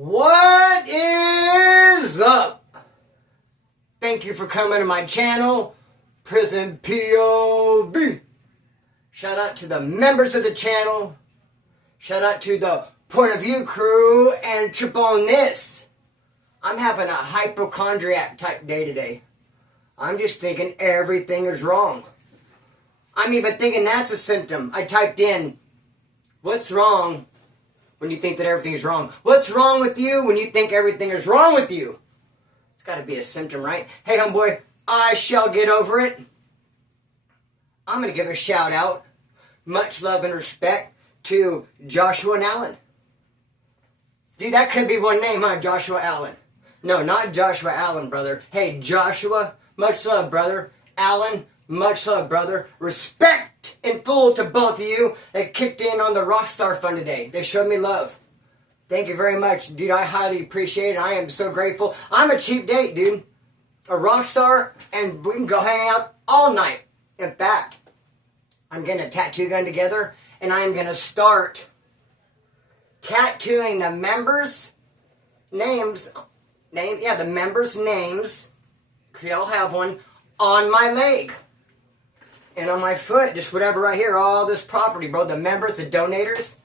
What is up? Thank you for coming to my channel, Prison POV. Shout out to the members of the channel. Shout out to the Point of View crew and trip on this. I'm having a hypochondriac type day today. I'm just thinking everything is wrong. I'm even thinking that's a symptom. I typed in, what's wrong when you think that everything is wrong? What's wrong with you when you think everything is wrong with you? It's got to be a symptom, right? Hey, homeboy, I shall get over it. I'm going to give a shout out, much love and respect, to Joshua and Allen. Dude, that could be one name, huh? Joshua Allen. No, not Joshua Allen, brother. Hey, Joshua, much love, brother. Allen, much love, brother. Respect in full to both of you that kicked in on the Rockstar Fund today. They showed me love. Thank you very much, dude. I highly appreciate it. I am so grateful. I'm a cheap date, dude. A rock star, and we can go hang out all night. In fact, I'm getting a tattoo gun together, and I am going to start tattooing the members' names. The members' names, because they all have one, on my leg. And on my foot, just whatever right here, all this property, bro. The members, the donators.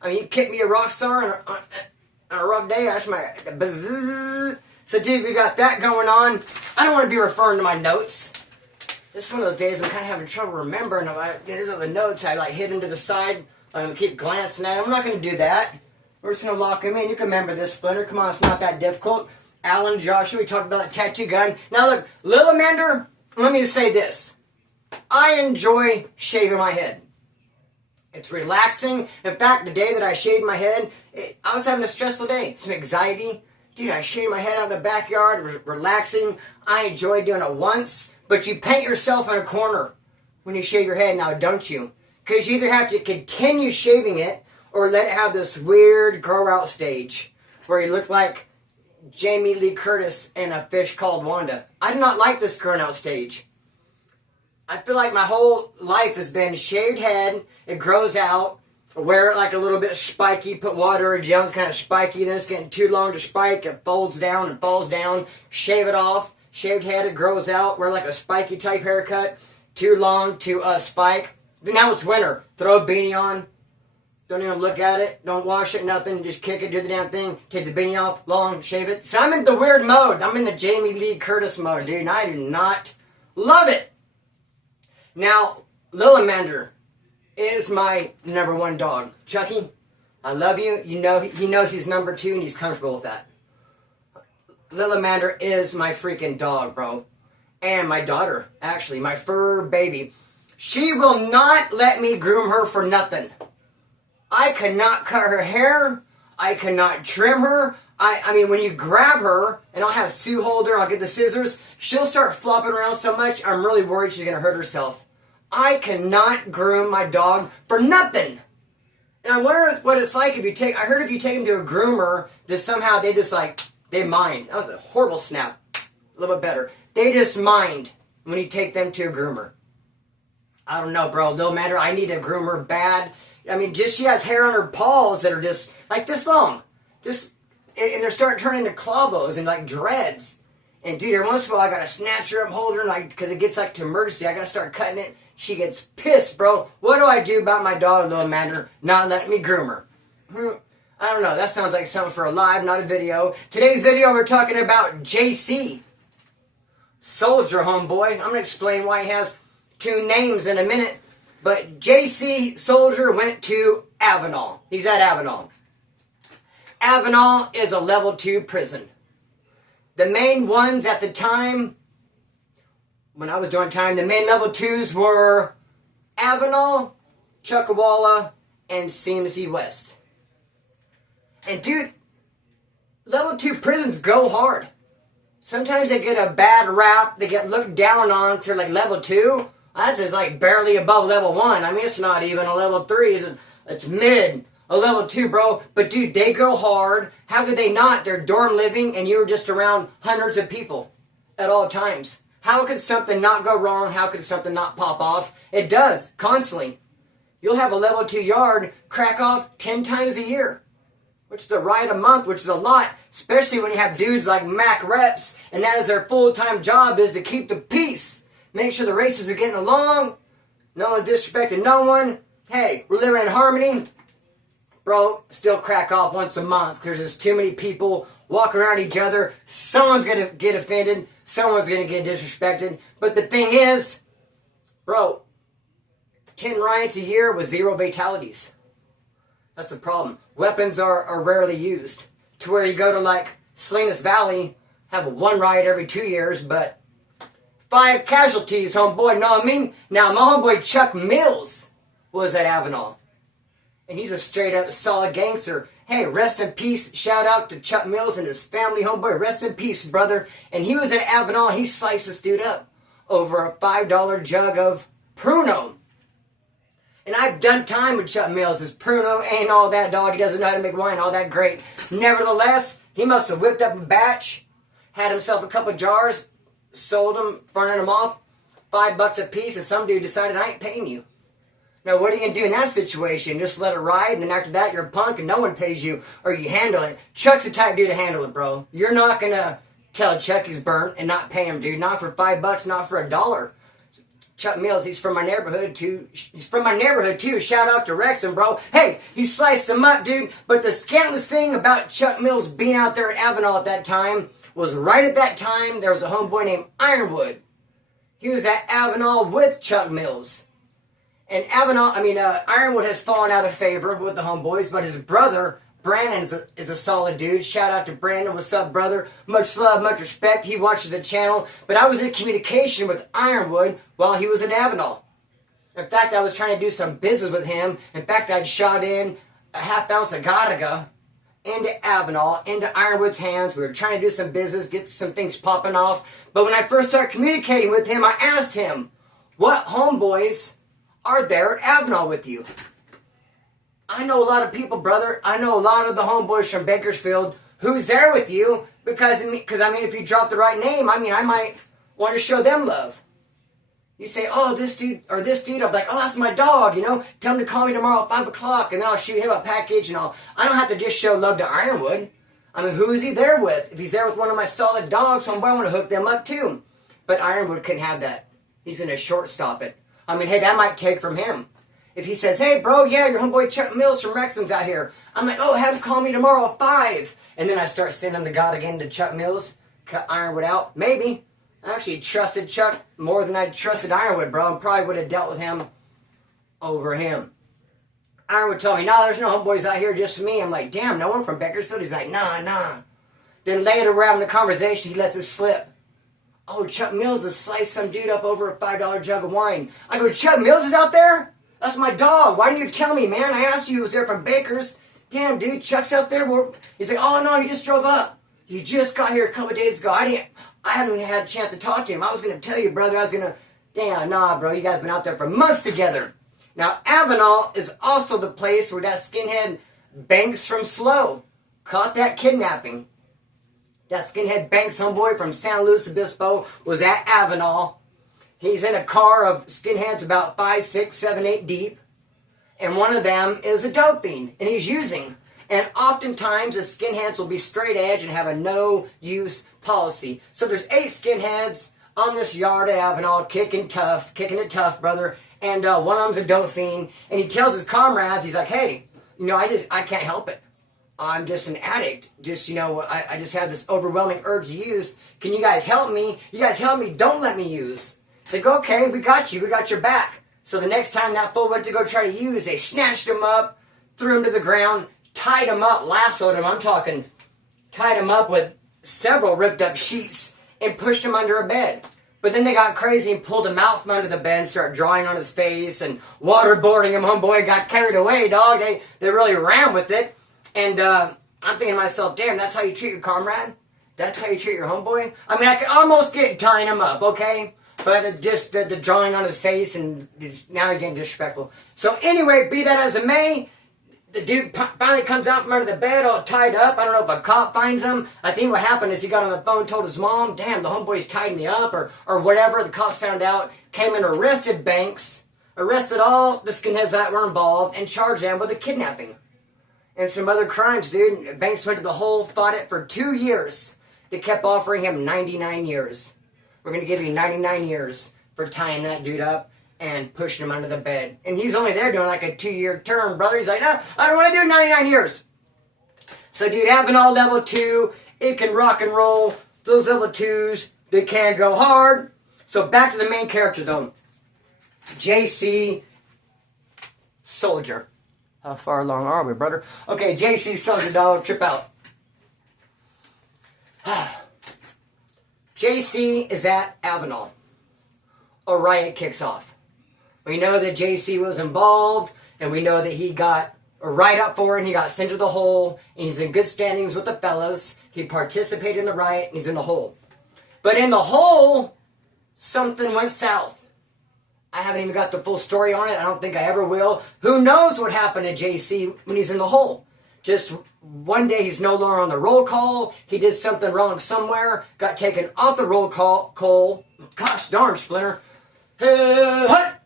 I mean, you kick me a rock star on a rough day, that's my bzzz. So, dude, we got that going on. I don't want to be referring to my notes. This is one of those days I'm kind of having trouble remembering. There's the notes, I like hit them to the side. I'm going to keep glancing at them. I'm not going to do that. We're just going to lock them in. You can remember this, Splinter. Come on, it's not that difficult. Alan, Joshua, we talked about that tattoo gun. Now, look, Lil Amanda, let me just say this. I enjoy shaving my head. It's relaxing. In fact, the day that I shaved my head, I was having a stressful day. Some anxiety. Dude, I shaved my head out in the backyard. It was relaxing. I enjoyed doing it once. But you paint yourself in a corner when you shave your head now, don't you? Because you either have to continue shaving it or let it have this weird grow out stage where you look like Jamie Lee Curtis in A Fish Called Wanda. I do not like this grown out stage. I feel like my whole life has been shaved head, it grows out, wear it like a little bit spiky, put water or gel, it's kind of spiky, then it's getting too long to spike, it folds down and falls down, shave it off, shaved head, it grows out, wear like a spiky type haircut, too long to spike. Then now it's winter, throw a beanie on, don't even look at it, don't wash it, nothing, just kick it, do the damn thing, take the beanie off, long, shave it. So I'm in the weird mode, I'm in the Jamie Lee Curtis mode, dude, and I do not love it. Now, Lil Amanda is my number one dog. Chucky, I love you. You know, he knows he's number two and he's comfortable with that. Lil Amanda is my freaking dog, bro. And my daughter, actually, my fur baby. She will not let me groom her for nothing. I cannot cut her hair. I cannot trim her. I mean, when you grab her, and I'll have Sue hold her, I'll get the scissors, she'll start flopping around so much, I'm really worried she's going to hurt herself. I cannot groom my dog for nothing. And I wonder what it's like if you take, I heard if you take him to a groomer, that somehow they just like, they mind. That was a horrible snap. A little bit better. They just mind when you take them to a groomer. I don't know, bro. No matter, I need a groomer bad. I mean, just she has hair on her paws that are just like this long. Just, and they're starting to turn into clavos and like dreads. And dude, every once in a while I gotta snatch her up, hold her, like, because it gets like to emergency. I gotta start cutting it. She gets pissed, bro. What do I do about my dog, Lil Amanda, not letting me groom her? I don't know. That sounds like something for a live, not a video. Today's video, we're talking about JC. Soldier, homeboy. I'm going to explain why he has two names in a minute. But JC Soldier went to Avenal. He's at Avenal. Avenal is a level 2 prison. The main ones at the time, when I was doing time, the main level 2s were Avenal, Chuckawalla, and Seamsey West. And dude, level 2 prisons go hard. Sometimes they get a bad rap, they get looked down on to like level 2. That's just like barely above level 1. I mean, it's not even a level 3, it's mid. A level 2, bro. But dude, they go hard. How could they not? They're dorm living and you're just around hundreds of people at all times. How could something not go wrong? How could something not pop off? It does, constantly. You'll have a level 2 yard crack off 10 times a year. which is a ride a month, which is a lot, especially when you have dudes like Mac Reps, and that is their full-time job is to keep the peace. Make sure the races are getting along. No one's disrespecting no one. Hey, we're living in harmony. Bro, still crack off once a month because there's too many people walking around each other. Someone's going to get offended. Someone's going to get disrespected. But the thing is, bro, 10 riots a year with 0 fatalities. That's the problem. Weapons are rarely used. To where you go to like Salinas Valley, have 1 riot every 2 years, but 5 casualties, homeboy. Know what I mean? Now, my homeboy Chuck Mills was at Avenal. And he's a straight up solid gangster. Hey, rest in peace. Shout out to Chuck Mills and his family, homeboy. Rest in peace, brother. And he was at Avenal. He sliced this dude up over a $5 jug of Pruno. And I've done time with Chuck Mills. His Pruno ain't all that, dog. He doesn't know how to make wine all that great. Nevertheless, he must have whipped up a batch, had himself a couple jars, sold them, fronted them off, $5 a piece, and some dude decided, I ain't paying you. Now, what are you going to do in that situation? Just let it ride, and then after that, you're a punk, and no one pays you, or you handle it. Chuck's the type dude to handle it, bro. You're not going to tell Chuck he's burnt and not pay him, dude. Not for $5, not for $1. Chuck Mills, he's from my neighborhood, too. Shout out to Wrexham, bro. Hey, he sliced him up, dude. But the scandalous thing about Chuck Mills being out there at Avenal at that time was right at that time, there was a homeboy named Ironwood. He was at Avenal with Chuck Mills. And Ironwood has fallen out of favor with the homeboys, but his brother, Brandon, is a solid dude. Shout out to Brandon. What's up, brother? Much love, much respect. He watches the channel. But I was in communication with Ironwood while he was at Avenal. In fact, I was trying to do some business with him. In fact, I'd shot in a ½ ounce of Gadaga into Avenal, into Ironwood's hands. We were trying to do some business, get some things popping off. But when I first started communicating with him, I asked him, what homeboys are there at Avenal with you? I know a lot of people, brother. I know a lot of the homeboys from Bakersfield who's there with you because if you drop the right name, I might want to show them love. You say, oh, this dude, or this dude, I'm like, oh, that's my dog, Tell him to call me tomorrow at 5 o'clock, and then I'll shoot him a package, and I don't have to just show love to Ironwood. Who is he there with? If he's there with one of my solid dogs, homeboy, I want to hook them up too. But Ironwood couldn't have that. He's going to shortstop it. Hey, that might take from him. If he says, hey, bro, yeah, your homeboy Chuck Mills from Wrexham's out here. I'm like, oh, have him call me tomorrow at 5. And then I start sending the God again to Chuck Mills, cut Ironwood out. Maybe. I actually trusted Chuck more than I trusted Ironwood, bro, and probably would have dealt with him over him. Ironwood told me, no, there's no homeboys out here, just me. I'm like, damn, no one from Bakersfield? He's like, nah. Then later, we're having a conversation, he lets it slip. Oh, Chuck Mills has sliced some dude up over a $5 jug of wine. I go, Chuck Mills is out there? That's my dog. Why do you tell me, man? I asked you who was there from Baker's. Damn, dude, Chuck's out there. He's like, oh, no, he just drove up. You just got here a couple of days ago. I haven't had a chance to talk to him. I was going to tell you, brother. Damn, nah, bro. You guys been out there for months together. Now, Avenal is also the place where that skinhead Banks from Slow caught that kidnapping. That skinhead Banks homeboy from San Luis Obispo was at Avenal. He's in a car of skinheads about 5, 6, 7, 8 deep. And one of them is a dope fiend. And he's using. And oftentimes the skinheads will be straight edge and have a no-use policy. So there's 8 skinheads on this yard at Avenal kicking it tough, brother. And one of them's a dope fiend. And he tells his comrades, he's like, hey, I can't help it. I'm just an addict. I just have this overwhelming urge to use. Can you guys help me? You guys help me. Don't let me use. It's like, okay, we got you. We got your back. So the next time that fool went to go try to use, they snatched him up, threw him to the ground, tied him up, lassoed him. I'm talking, tied him up with several ripped up sheets and pushed him under a bed. But then they got crazy and pulled him out from under the bed and started drawing on his face and waterboarding him. Homeboy got carried away, dog. They really ran with it. And I'm thinking to myself, damn, that's how you treat your comrade? That's how you treat your homeboy? I could almost get tying him up, okay? But just the drawing on his face, and now you're getting disrespectful. So anyway, be that as it may, the dude finally comes out from under the bed all tied up. I don't know if a cop finds him. I think what happened is he got on the phone, told his mom, damn, the homeboy's tied me up, or whatever. The cops found out, came and arrested Banks, arrested all the skinheads that were involved, and charged them with a kidnapping. and some other crimes, dude. Banks went to the hole, fought it for 2 years. They kept offering him 99 years. We're going to give you 99 years for tying that dude up and pushing him under the bed. And he's only there doing like a 2-year term, brother. He's like, no, I don't want to do 99 years. So, dude, Avenal level 2, it can rock and roll. Those level 2s, they can go hard. So, back to the main character, though. JC Soldier. How far along are we, brother? Okay, JC Soldier, dog, trip out. JC is at Avenal. A riot kicks off. We know that JC was involved, and we know that he got a write-up for it, and he got sent to the hole, and he's in good standings with the fellas. He participated in the riot, and he's in the hole. But in the hole, something went south. I haven't even got the full story on it. I don't think I ever will. Who knows what happened to JC when he's in the hole? Just one day he's no longer on the roll call. He did something wrong somewhere. Got taken off the roll call. Gosh darn, Splinter. Hey, hut!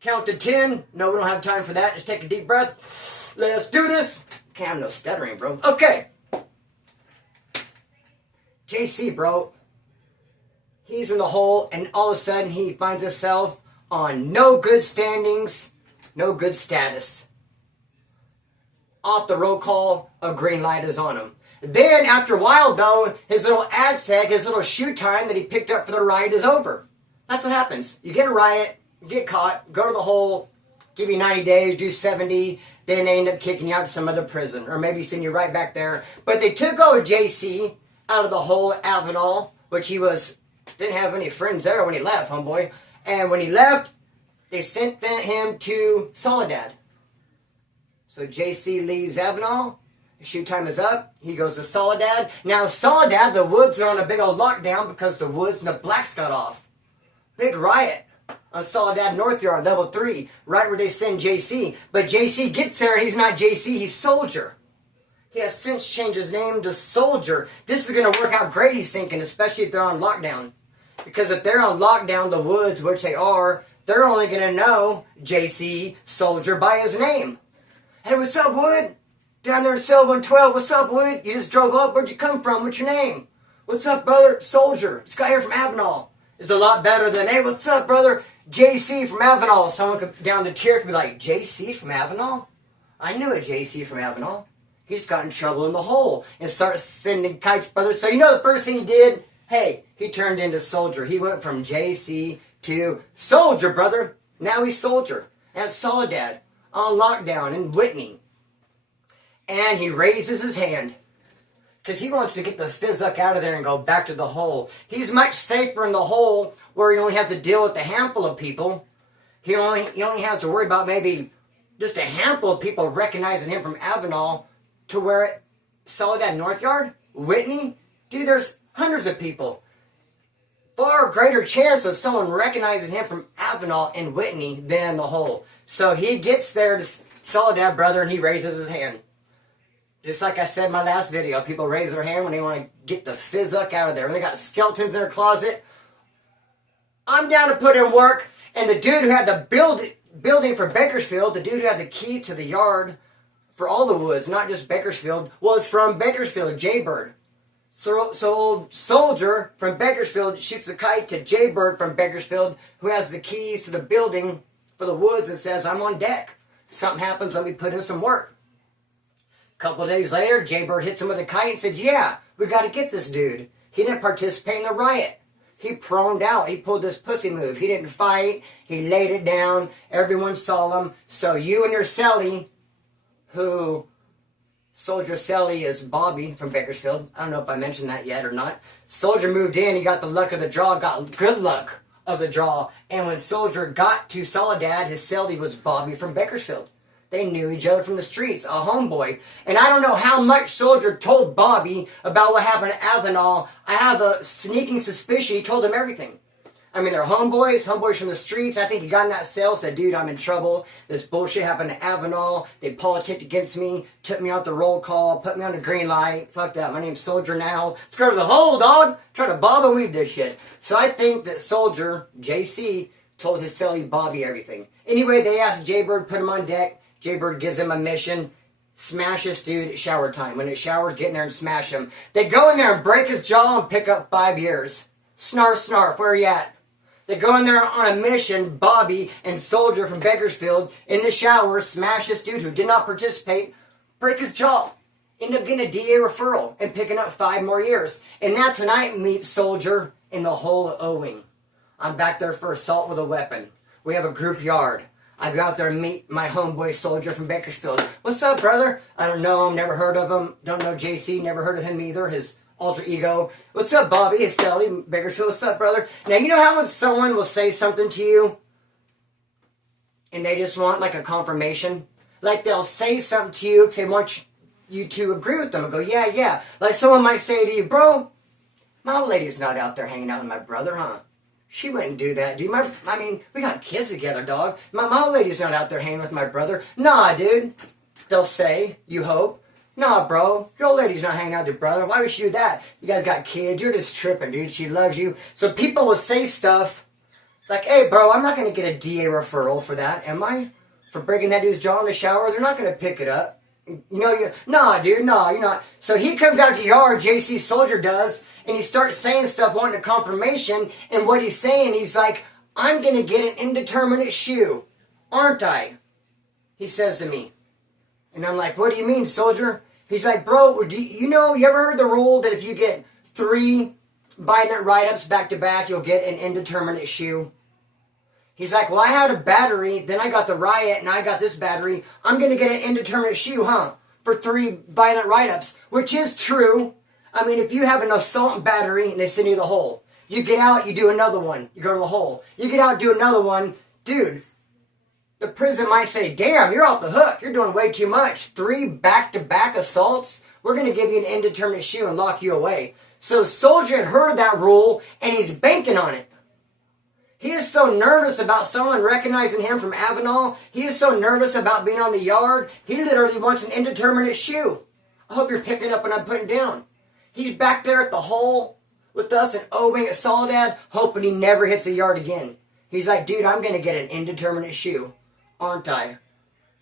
Count to 10. No, we don't have time for that. Just take a deep breath. Let's do this. Can't have no stuttering, bro. Okay. JC, bro. He's in the hole, and all of a sudden he finds himself on no good standings, no good status. Off the roll call, a green light is on him. Then, after a while, though, his little Ad-Seg, his little shoe time that he picked up for the riot is over. That's what happens. You get a riot, get caught, go to the hole, give you 90 days, do 70, then they end up kicking you out to some other prison, or maybe send you right back there. But they took over JC out of the hole at Avenal, which he didn't have any friends there when he left, homeboy. And when he left, they sent him to Soledad. So JC leaves Avenal. His shoot time is up. He goes to Soledad. Now Soledad, the woods are on a big old lockdown because the woods and the blacks got off. Big riot on Soledad North Yard, level 3, right where they send JC. But JC gets there and he's not JC, he's Soldier. He has since changed his name to Soldier. This is going to work out great, he's thinking, especially if they're on lockdown. Because if they're on lockdown, the woods, which they are, they're only going to know JC Soldier by his name. Hey, what's up, Wood? Down there in cell 112, what's up, Wood? You just drove up, where'd you come from? What's your name? What's up, brother? Soldier. This guy here from Avenal is a lot better than, hey, what's up, brother? JC from Avenal. Someone could, down the tier could be like, JC from Avenal? I knew a JC from Avenal. He just got in trouble in the hole and started sending kites, brother. So you know the first thing he did? Hey, he turned into Soldier. He went from JC to Soldier, brother. Now he's Soldier at Soledad on lockdown in Whitney. And he raises his hand because he wants to get the fizzuck out of there and go back to the hole. He's much safer in the hole where he only has to deal with a handful of people. He only has to worry about maybe just a handful of people recognizing him from Avenal, to where Soledad North Yard, Whitney, dude, there's hundreds of people. Far greater chance of someone recognizing him from Avenal and Whitney than in the hole. So he gets there to Soledad, brother, and he raises his hand. Just like I said in my last video, people raise their hand when they want to get the fizzuck out of there. When they got skeletons in their closet, I'm down to put in work. And the dude who had the building for Bakersfield, the dude who had the key to the yard for all the woods, not just Bakersfield, was from Bakersfield, Jaybird. So old Soldier from Bakersfield shoots a kite to Jaybird from Bakersfield, who has the keys to the building for the woods, and says, I'm on deck. Something happens, let me put in some work. A couple of days later, Jaybird hits him with a kite and says, yeah, we got to get this dude. He didn't participate in the riot. He proned out. He pulled this pussy move. He didn't fight. He laid it down. Everyone saw him. So you and your Sally, who Soldier Sally is Bobby from Bakersfield. I don't know if I mentioned that yet or not. Soldier moved in. He got the luck of the draw. Got good luck of the draw. And when Soldier got to Soledad, his Sally was Bobby from Bakersfield. They knew each other from the streets, a homeboy. And I don't know how much Soldier told Bobby about what happened at Avenal. I have a sneaking suspicion he told him everything. I mean, they're homeboys from the streets. I think he got in that cell, said, dude, I'm in trouble. This bullshit happened at Avenal. They politicked against me, took me out the roll call, put me on the green light. Fuck that, my name's Soldier now. Let's go to the hole, dog. Trying to bob and weave this shit. So I think that Soldier, JC, told his cellie Bobby everything. Anyway, they asked Jaybird, put him on deck. Jaybird gives him a mission. Smash this dude at shower time. When it showers, get in there and smash him. They go in there and break his jaw and pick up 5 years. Snarf, snarf, where are you at? They go in there on a mission, Bobby and Soldier from Bakersfield, in the shower, smash this dude who did not participate, break his jaw. End up getting a DA referral and picking up 5 more years. And that's when I meet Soldier in the hole of O-Wing. I'm back there for assault with a weapon. We have a group yard. I go out there and meet my homeboy Soldier from Bakersfield. What's up, brother? I don't know him, never heard of him. Don't know JC, never heard of him either, his alter ego. What's up, Bobby? It's Sally, Bakersfield. What's up, brother? Now, you know how when someone will say something to you and they just want like a confirmation? Like they'll say something to you because they want you to agree with them and go, yeah, yeah. Like someone might say to you, bro, my old lady's not out there hanging out with my brother, huh? She wouldn't do that, dude. I mean, we got kids together, dog. My old lady's not out there hanging with my brother. Nah, dude. They'll say, you hope. Nah, bro. Your old lady's not hanging out with your brother. Why would she do that? You guys got kids. You're just tripping, dude. She loves you. So people will say stuff like, hey, bro, I'm not going to get a DA referral for that, am I? For breaking that dude's jaw in the shower? They're not going to pick it up. You know, nah, dude, nah, you're not. So he comes out to the yard, JC Soldier does, and he starts saying stuff, wanting a confirmation, and what he's saying, he's like, I'm going to get an indeterminate shoe, aren't I? He says to me. And I'm like, what do you mean, Soldier? He's like, bro, you ever heard the rule that if you get 3 violent write-ups back-to-back, you'll get an indeterminate shoe? He's like, well, I had a battery, then I got the riot, and I got this battery. I'm going to get an indeterminate shoe, huh? For 3 violent write-ups, which is true. I mean, if you have an assault and battery, and they send you to the hole, you get out, you do another one, you go to the hole. You get out, do another one. Dude, the prison might say, damn, you're off the hook. You're doing way too much. 3 back-to-back assaults? We're going to give you an indeterminate shoe and lock you away. So Soldier had heard of that rule, and he's banking on it. He is so nervous about someone recognizing him from Avenal. He is so nervous about being on the yard. He literally wants an indeterminate shoe. I hope you're picking up what I'm putting down. He's back there at the hole with us and O-Wing at Soledad, hoping he never hits the yard again. He's like, dude, I'm going to get an indeterminate shoe, aren't I?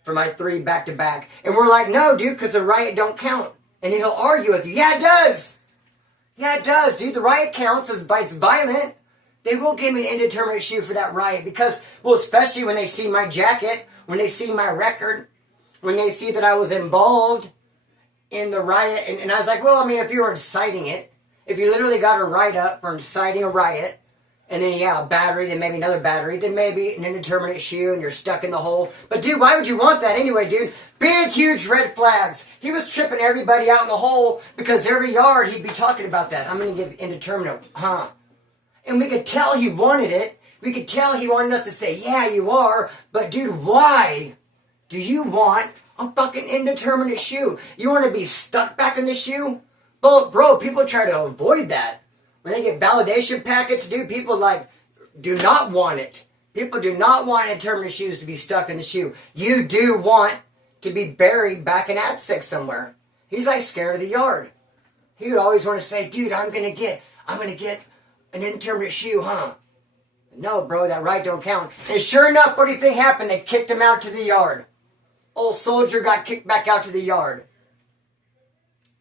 For my 3 back-to-back. And we're like, no, dude, because the riot don't count. And he'll argue with you. Yeah, it does. Yeah, it does, dude. The riot counts as it's violent. They will give me an indeterminate shoe for that riot because, well, especially when they see my jacket, when they see my record, when they see that I was involved in the riot. And I was like, well, I mean, if you were inciting it, if you literally got a write-up for inciting a riot, and then, yeah, a battery, then maybe another battery, then maybe an indeterminate shoe, and you're stuck in the hole. But, dude, why would you want that anyway, dude? Big, huge red flags. He was tripping everybody out in the hole because every yard he'd be talking about that. I'm going to give indeterminate, huh? And we could tell he wanted it. We could tell he wanted us to say, yeah, you are. But, dude, why do you want a fucking indeterminate shoe? You want to be stuck back in the shoe? Bro, people try to avoid that. When they get validation packets, dude, people, like, do not want it. People do not want indeterminate shoes to be stuck in the shoe. You do want to be buried back in Ad-Seg somewhere. He's, like, scared of the yard. He would always want to say, dude, I'm going to get an indeterminate shoe, huh? No, bro, that right don't count. And sure enough, what do you think happened? They kicked him out to the yard. Old Soldier got kicked back out to the yard.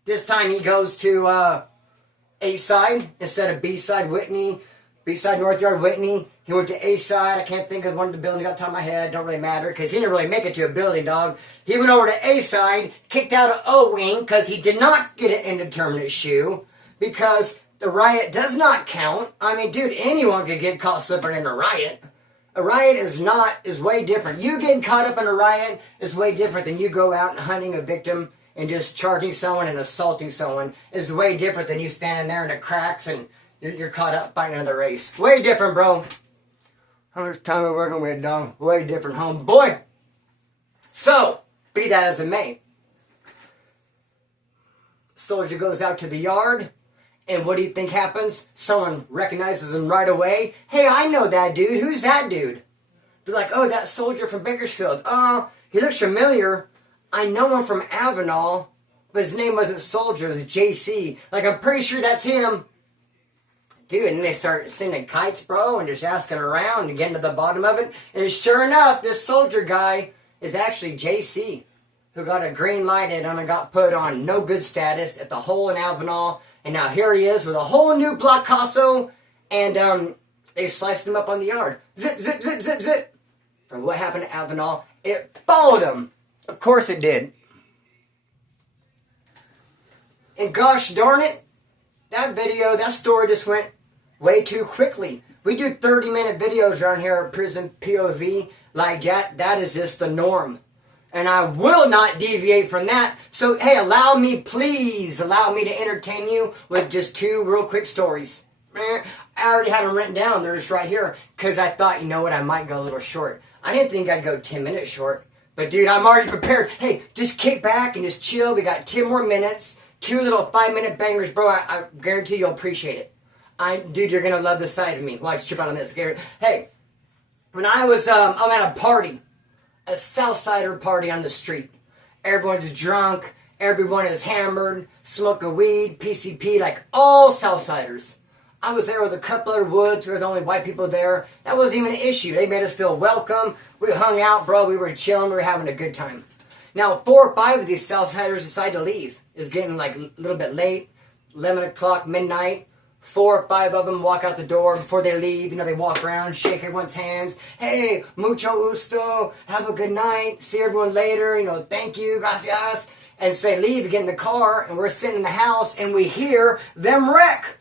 This time he goes to A-side instead of B-side Whitney. B-side North Yard Whitney. He went to A-side. I can't think of one of the buildings off the top of my head. Don't really matter because he didn't really make it to a building, dog. He went over to A-side, kicked out of O-Wing because he did not get an indeterminate shoe because the riot does not count. I mean, dude, anyone could get caught slipping in a riot. A riot is way different. You getting caught up in a riot is way different than you go out and hunting a victim and just charging someone and assaulting someone. Is way different than you standing there in the cracks and you're caught up fighting another race. Way different, bro. How much time are we working with, dog? Way different, homeboy. So, be that as it may. Soldier goes out to the yard. And what do you think happens? Someone recognizes him right away. Hey, I know that dude. Who's that dude? They're like, oh, that Soldier from Bakersfield. Oh, he looks familiar. I know him from Avenal, but his name wasn't Soldier. It was JC. Like, I'm pretty sure that's him. Dude, and they start sending kites, bro, and just asking around and getting to the bottom of it. And sure enough, this Soldier guy is actually JC. who got a green light and got put on no good status at the hole in Avenal. And now here he is with a whole new Picasso. And they sliced him up on the yard. Zip, zip, zip, zip, zip. For what happened to Avenal, it followed him. Of course it did. And gosh darn it, that story just went way too quickly. We do 30-minute videos around here at Prison POV like that. That is just the norm. And I will not deviate from that. So, hey, please allow me to entertain you with just 2 real quick stories. I already had them written down. They're just right here. Because I thought, you know what, I might go a little short. I didn't think I'd go 10 minutes short. But, dude, I'm already prepared. Hey, just kick back and just chill. We got 10 more minutes. 2 little 5-minute bangers, bro. I guarantee you'll appreciate it. Dude, you're going to love the side of me. Watch, trip out on this. Hey, when I'm at a party, a Southsider party on the street. Everyone's drunk. Everyone is hammered. Smoking weed, PCP, like all Southsiders. I was there with a couple other woods. We were the only white people there. That wasn't even an issue. They made us feel welcome. We hung out, bro. We were chilling. We were having a good time. Now, 4 or 5 of these Southsiders decide to leave. It's getting like a little bit late. 11 o'clock, midnight. 4 or 5 of them walk out the door. Before they leave, they walk around, shake everyone's hands. Hey, mucho gusto. Have a good night. See everyone later. Thank you. Gracias. And so they leave to get in the car. And we're sitting in the house. And we hear them wreck.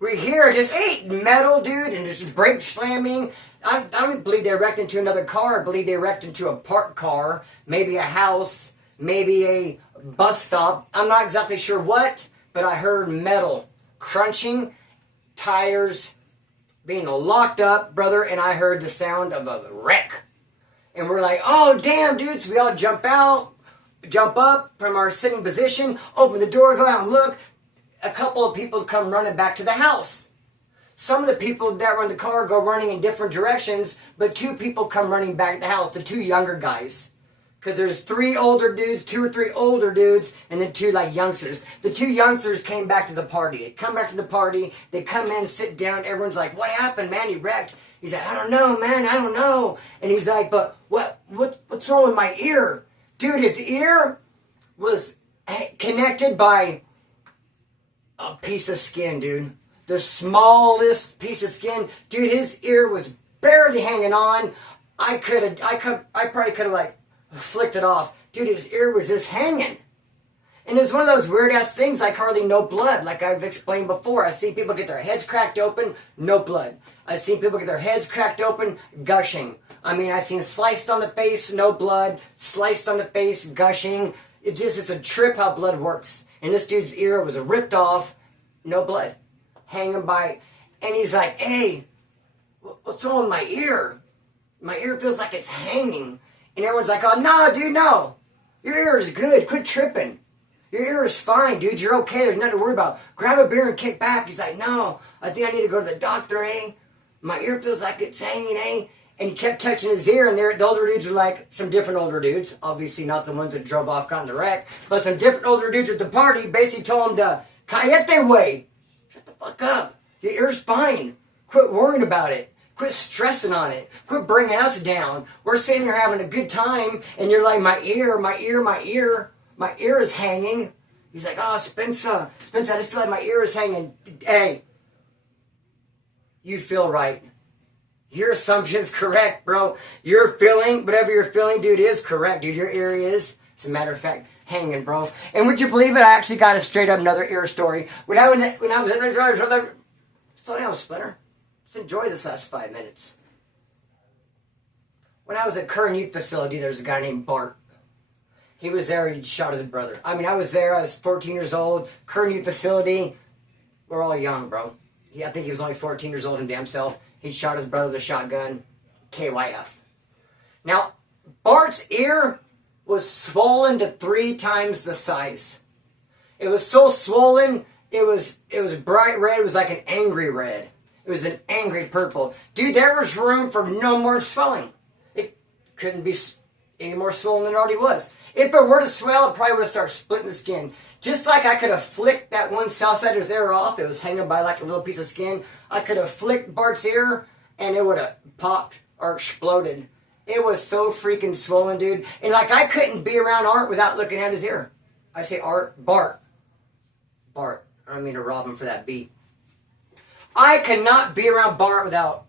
We hear just, hey, metal, dude. And just brake slamming. I don't believe they wrecked into another car. I believe they wrecked into a parked car. Maybe a house. Maybe a bus stop. I'm not exactly sure what. But I heard metal crunching, tires being locked up, brother, and I heard the sound of a wreck. And we're like, oh, damn, dude. So we all jump up from our sitting position, open the door, go out and look. A couple of people come running back to the house. Some of the people that were in the car go running in different directions, but 2 people come running back to the house, the 2 younger guys. Because there's 3 older dudes, 2 or 3 older dudes, and then 2 youngsters. The 2 youngsters came back to the party. They come back to the party. They come in, sit down. Everyone's like, what happened, man? He wrecked. He's like, I don't know, man. I don't know. And he's like, but what's wrong with my ear? Dude, his ear was connected by a piece of skin, dude. The smallest piece of skin. Dude, his ear was barely hanging on. I probably could have flicked it off. Dude, his ear was just hanging. And it's one of those weird-ass things like hardly no blood, like I've explained before. I've seen people get their heads cracked open, no blood. I've seen people get their heads cracked open, gushing. I've seen sliced on the face, no blood, sliced on the face, gushing. It's a trip how blood works. And this dude's ear was ripped off, no blood, hanging by. And he's like, hey, what's wrong with my ear? My ear feels like it's hanging. And everyone's like, oh, no, dude, no. Your ear is good. Quit tripping. Your ear is fine, dude. You're okay. There's nothing to worry about. Grab a beer and kick back. He's like, no, I think I need to go to the doctor, eh? My ear feels like it's hanging, eh? And he kept touching his ear, and the older dudes were like, some different older dudes. Obviously not the ones that drove off, got in the wreck. But some different older dudes at the party basically told him to, cállate, way. Shut the fuck up. Your ear's fine. Quit worrying about it. Quit stressing on it. Quit bringing us down. We're sitting here having a good time, and you're like, my ear is hanging. He's like, oh, Spencer, I just feel like my ear is hanging. Hey, you feel right. Your assumption is correct, bro. You're feeling, whatever you're feeling, dude, is correct, dude. Your ear is, as a matter of fact, hanging, bro. And would you believe it? I actually got a straight up another ear story. When I was, slow down, Splinter. Just enjoy this last 5 minutes. When I was at Current Youth Facility, there was a guy named Bart. He was there, he shot his brother. I was there, I was 14 years old. Current Youth Facility, we're all young, bro. I think he was only 14 years old in damn self. He shot his brother with a shotgun, KYF. Now, Bart's ear was swollen to 3 times the size. It was so swollen, it was bright red, it was like an angry red. It was an angry purple. Dude, there was room for no more swelling. It couldn't be any more swollen than it already was. If it were to swell, it probably would have started splitting the skin. Just like I could have flicked that one Southsider's ear off. It was hanging by like a little piece of skin. I could have flicked Bart's ear, and it would have popped or exploded. It was so freaking swollen, dude. And like I couldn't be around Art without looking at his ear. I say Art, Bart. Bart. I don't mean to rob him for that beat. I cannot be around Bart without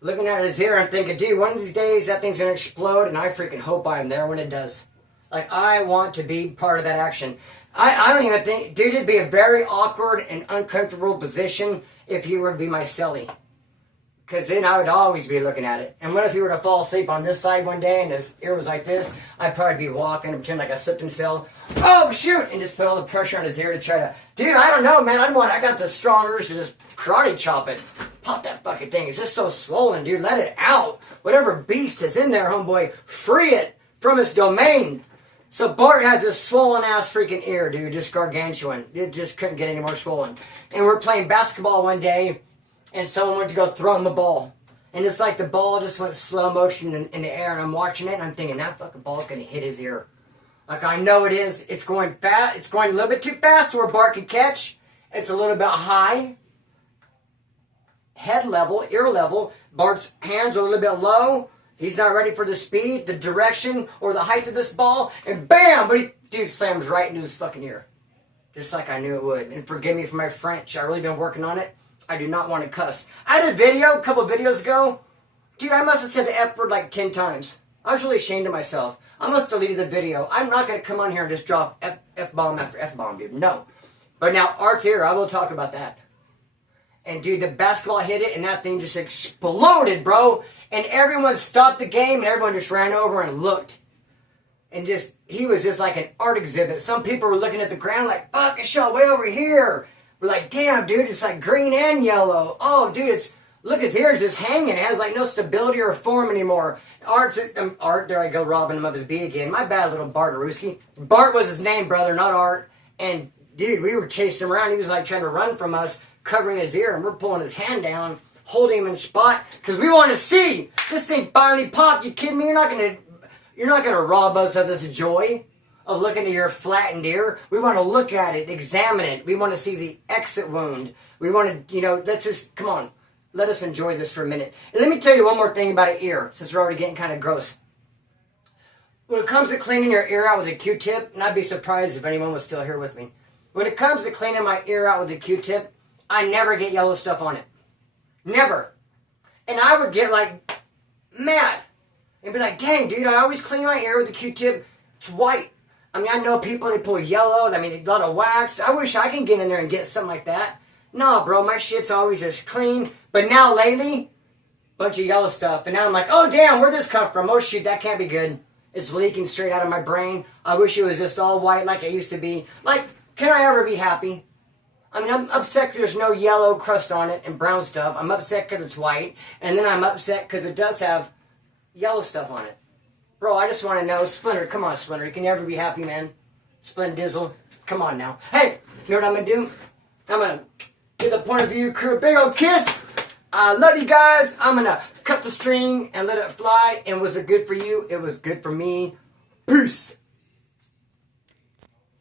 looking at his ear and thinking, dude, one of these days that thing's going to explode, and I freaking hope I'm there when it does. Like, I want to be part of that action. I don't even think, dude, it'd be a very awkward and uncomfortable position if he were to be my celly. Because then I would always be looking at it. And what if he were to fall asleep on this side one day and his ear was like this? I'd probably be walking and pretend like I slipped and fell. Oh, shoot! And just put all the pressure on his ear to try to... Dude, I don't know, man. I got the strong urge to just karate chop it. Pop that fucking thing. It's just so swollen, dude. Let it out. Whatever beast is in there, homeboy, free it from its domain. So Bart has this swollen-ass freaking ear, dude. Just gargantuan. It just couldn't get any more swollen. And we're playing basketball one day, and someone went to go throw him the ball. And it's like the ball just went slow motion in the air, and I'm watching it, and I'm thinking, that fucking ball's going to hit his ear. Like, I know it is. It's going fast. It's going a little bit too fast to where Bart can catch. It's a little bit high. Head level, ear level. Bart's hands are a little bit low. He's not ready for the speed, the direction, or the height of this ball. And bam! But dude slams right into his fucking ear. Just like I knew it would. And forgive me for my French. I've really been working on it. I do not want to cuss. I had a video a couple videos ago. Dude, I must have said the F word like 10 times. I was really ashamed of myself. I must have deleted the video. I'm not going to come on here and just drop F-bomb after F-bomb, dude. No. But now, Art's here. I will talk about that. And, dude, the basketball hit it, and that thing just exploded, bro. And everyone stopped the game, and everyone just ran over and looked. And just, he was just like an art exhibit. Some people were looking at the ground like, fuck, it's shot way over here. We're like, damn, dude, it's like green and yellow. Oh, dude, it's, look, his hair's just hanging. It has like no stability or form anymore. Art, there I go, robbing him of his B again. My bad, little Bartaruski. Bart was his name, brother, not Art. And, dude, we were chasing him around. He was like trying to run from us, covering his ear, and we're pulling his hand down, holding him in spot, because we want to see this thing finally pop. You kidding me? You're not gonna rob us of this joy of looking at your flattened ear. We want to look at it, examine it. We want to see the exit wound. We want to, let's just, come on. Let us enjoy this for a minute. And let me tell you one more thing about an ear, since we're already getting kind of gross. When it comes to cleaning your ear out with a Q-tip, and I'd be surprised if anyone was still here with me. When it comes to cleaning my ear out with a Q-tip, I never get yellow stuff on it. Never. And I would get like mad. And be like, dang, dude, I always clean my ear with a Q-tip. It's white. I mean, I know people, they pull yellow. I mean, a lot of wax. I wish I can get in there and get something like that. No, bro, my shit's always just clean. But now, lately, bunch of yellow stuff. And now I'm like, oh, damn, where'd this come from? Oh, shoot, that can't be good. It's leaking straight out of my brain. I wish it was just all white like it used to be. Like, can I ever be happy? I mean, I'm upset because there's no yellow crust on it and brown stuff. I'm upset because it's white. And then I'm upset because it does have yellow stuff on it. Bro, I just want to know, Splinter, come on, Splinter. Can you ever be happy, man? Splindizzle, come on now. Hey, you know what I'm going to do? I'm going to give the point of view crew a big old kiss. I love you guys. I'm going to cut the string and let it fly. And was it good for you? It was good for me. Peace.